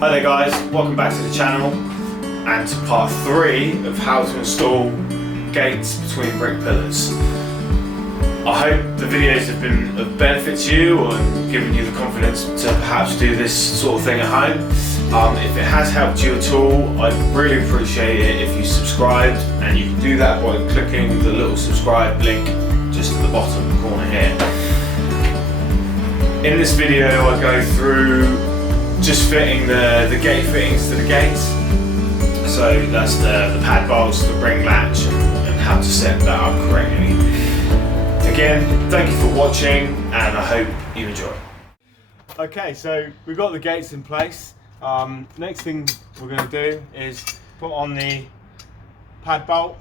Hi there guys, welcome back to the channel and to part 3 of how to install gates between brick pillars. I hope the videos have been of benefit to you or given you the confidence to perhaps do this sort of thing at home. If it has helped you at all, I'd really appreciate it if you subscribed, and you can do that by clicking the little subscribe link just at the bottom corner here. In this video I go through just fitting the gate fittings to the gates. So that's the pad bolts, the ring latch, and how to set that up correctly. Again, thank you for watching and I hope you enjoy. Okay, so we've got the gates in place. Next thing we're going to do is put on the pad bolt.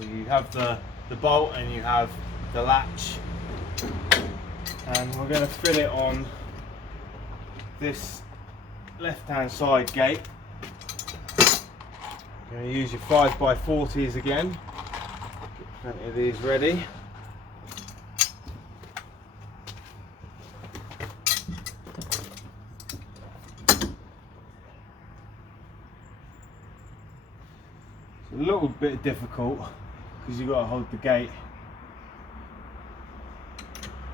You have the bolt and you have the latch, and we're going to fit it on this left hand side gate. You're going to use your 5x40s again. Get plenty of these ready. It's a little bit difficult because you've got to hold the gate,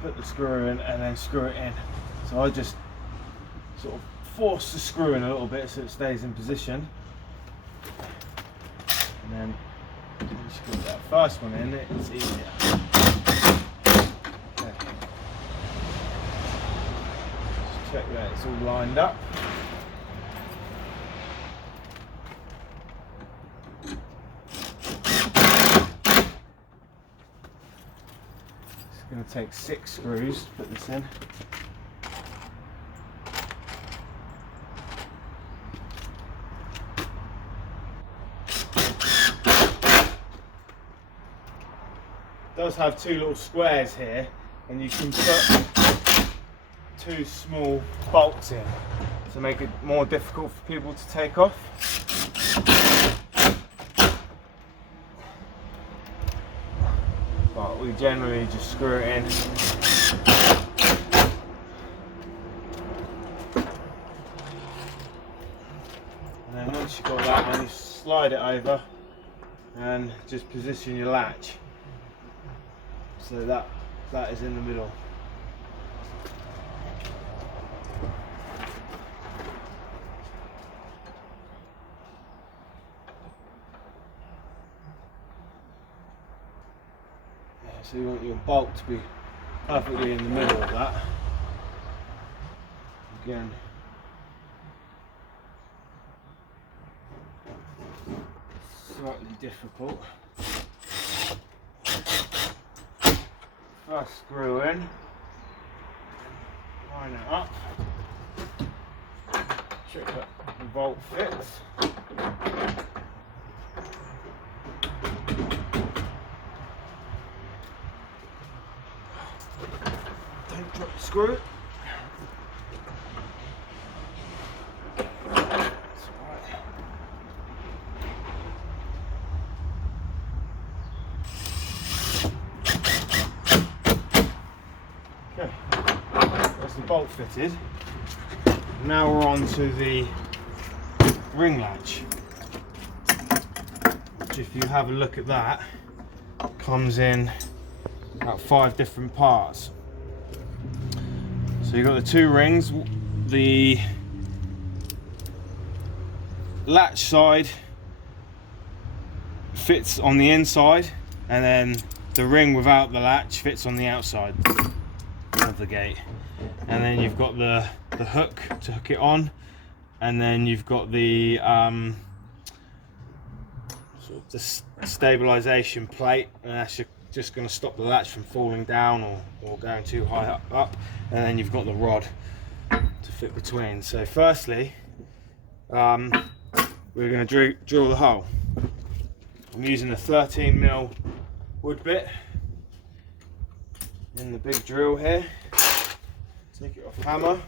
put the screw in and then screw it in. So I just sort of force the screw in a little bit so it stays in position, and then once you put that first one in, it's easier. Okay. Just check that it's all lined up. It's going to take 6 screws to put this in. It does have 2 little squares here, and you can put 2 small bolts in to make it more difficult for people to take off. But we generally just screw it in. And then once you've got that one, you slide it over and just position your latch. So that is in the middle. Yeah, so you want your bolt to be perfectly in the middle of that. Again, slightly difficult. First screw in, line it up, check that the bolt fits. Don't drop the screw. That's alright. Okay, that's the bolt fitted. Now we're on to the ring latch, which, if you have a look at that, comes in about 5 different parts. So you've got the 2 rings. The latch side fits on the inside, and then the ring without the latch fits on the outside of the gate. And then you've got the hook to hook it on, and then you've got the sort of the stabilization plate, and that's just going to stop the latch from falling down or going too high up. And then you've got the rod to fit between. So firstly, we're going to drill the hole. I'm using a 13mm wood bit in the big drill here. Take it off hammer,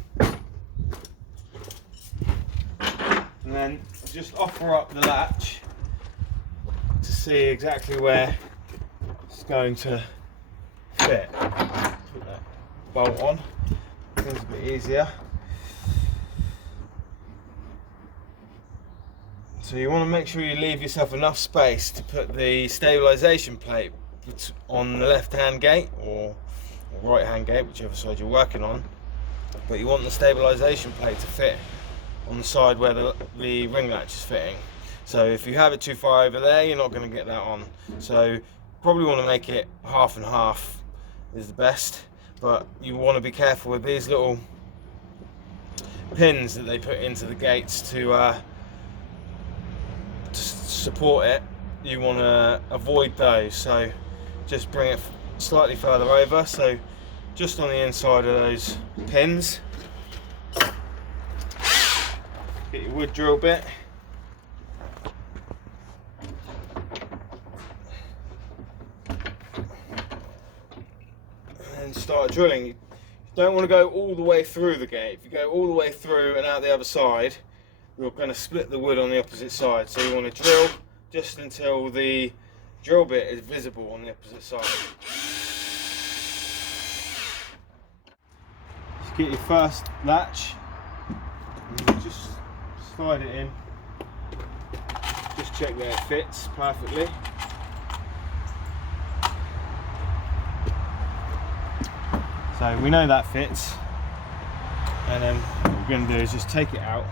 and then just offer up the latch to see exactly where it's going to fit. Put that bolt on, things a bit easier. So you want to make sure you leave yourself enough space to put the stabilisation plate on the left hand gate or right hand gate, whichever side you're working on. But you want the stabilisation plate to fit on the side where the ring latch is fitting. So if you have it too far over there, you're not going to get that on. So probably want to make it half and half is the best. But you want to be careful with these little pins that they put into the gates to support it. You want to avoid those. So just bring it slightly further over. So just on the inside of those pins. Get your wood drill bit. And start drilling. You don't want to go all the way through the gate. If you go all the way through and out the other side, you're going to split the wood on the opposite side. So you want to drill just until the drill bit is visible on the opposite side. Just get your first latch and you just slide it in. Just check that it fits perfectly. So we know that fits, and then what we're going to do is just take it out.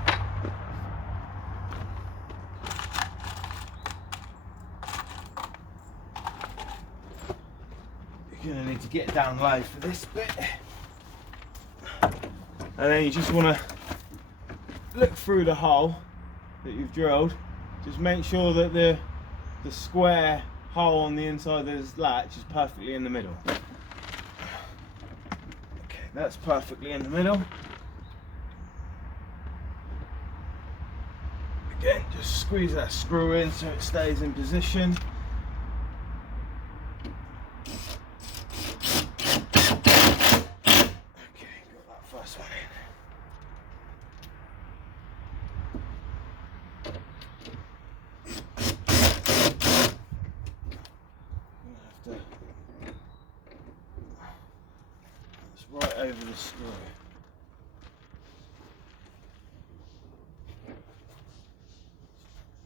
You're going to need to get down low for this bit, and then you just want to look through the hole that you've drilled. Just make sure that the square hole on the inside of this latch is perfectly in the middle. That's perfectly in the middle. Again, just squeeze that screw in so it stays in position. Okay, got that first one in. Right over the screw.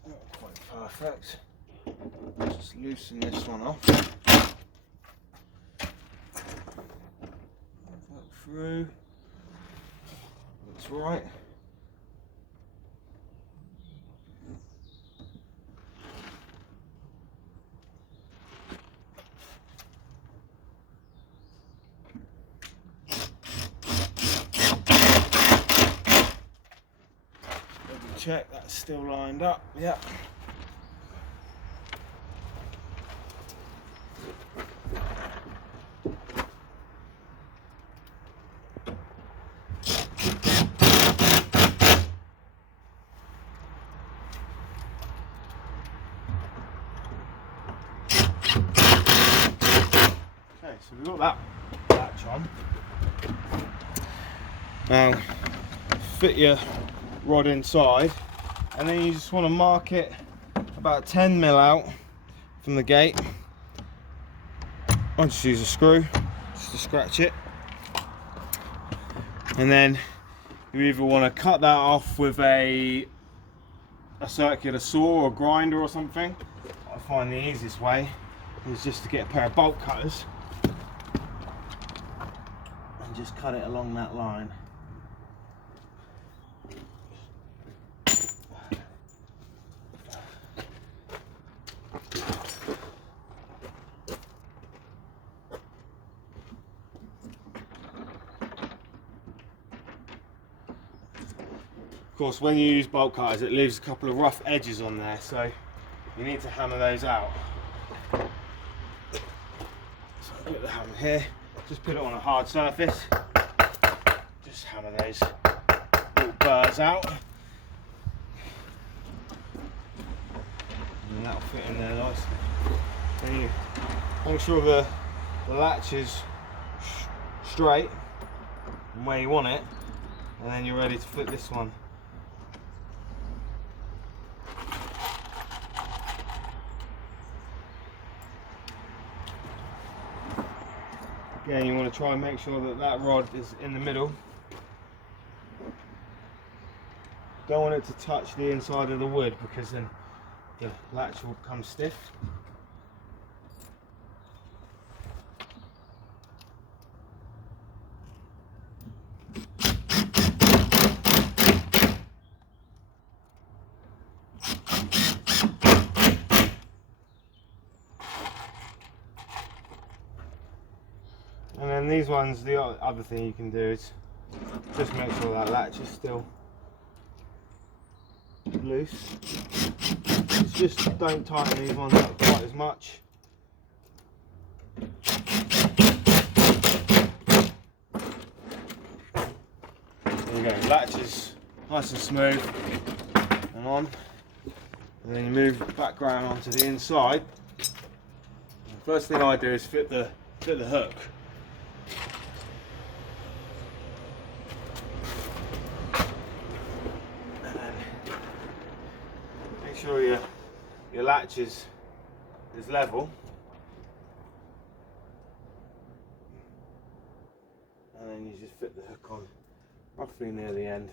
Not quite perfect. Just loosen this one off. Look through. Looks right. Check that's still lined up. Yeah. Okay, so we've got that latch on. Now fit your rod inside, and then you just want to mark it about 10 mil out from the gate. I'll just use a screw just to scratch it, and then you either want to cut that off with a circular saw or grinder or something. I find the easiest way is just to get a pair of bolt cutters and just cut it along that line. Of course, when you use bolt cutters, it leaves a couple of rough edges on there, so you need to hammer those out. So I'll put the hammer here, just put it on a hard surface, just hammer those little burrs out, and that'll fit in there nicely. Then you make sure the latch is straight and where you want it, and then you're ready to flip this one. Again, you want to try and make sure that that rod is in the middle. don't want it to touch the inside of the wood because then the latch will become stiff. And then these ones, the other thing you can do is just make sure that latch is still loose. It's just don't tighten these ones up quite as much. There you go, latch is nice and smooth and on. And then you move back round onto the inside. The first thing I do is fit the hook. Make sure your latch is level, and then you just fit the hook on roughly near the end.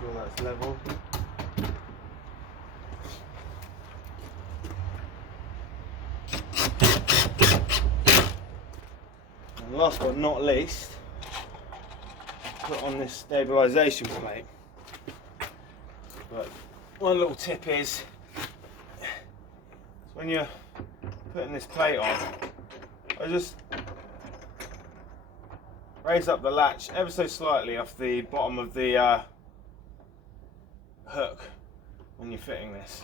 Sure that's level. And last but not least, put on this stabilisation plate. But one little tip is when you're putting this plate on, I just raise up the latch ever so slightly off the bottom of the hook when you're fitting this.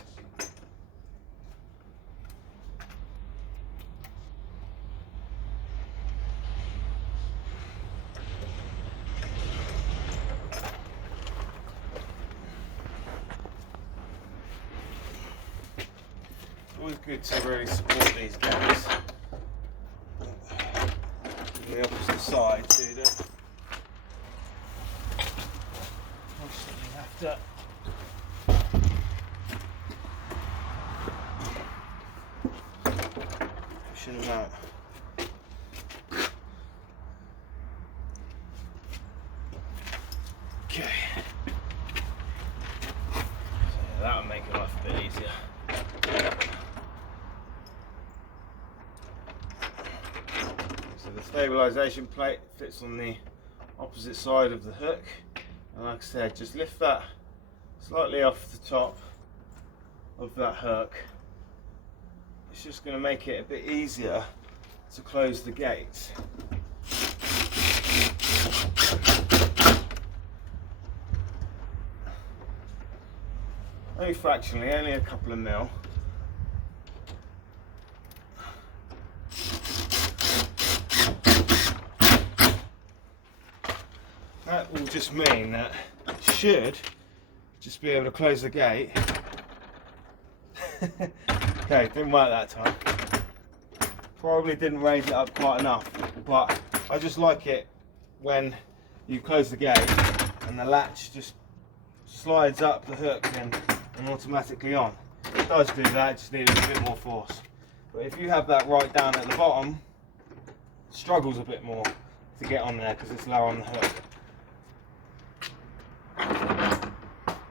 It's always good to really support these gates on the opposite side so you don't constantly have to pushing them out. Okay. So yeah, that'll make life a bit easier. So the stabilisation plate fits on the opposite side of the hook, and like I said, just lift that slightly off the top of that hook. It's just going to make it a bit easier to close the gates. Only fractionally, only a couple of mil. That will just mean that it should just be able to close the gate. Okay, didn't work that time. Probably didn't raise it up quite enough, but I just like it when you close the gate and the latch just slides up the hook and automatically on. It does do that, just needs a bit more force. But if you have that right down at the bottom, it struggles a bit more to get on there because it's lower on the hook.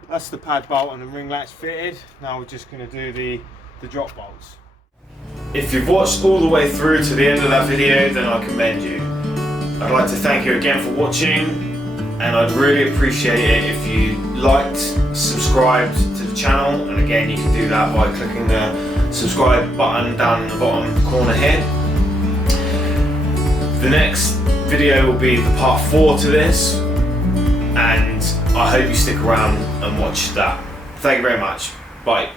That's the pad bolt and the ring latch fitted. Now we're just going to do the drop bolts. If you've watched all the way through to the end of that video, then I commend you. I'd like to thank you again for watching, and I'd really appreciate it if you liked, subscribed to the channel, and again you can do that by clicking the subscribe button down in the bottom corner here. The next video will be the part 4 to this, and I hope you stick around and watch that. Thank you very much. Bye.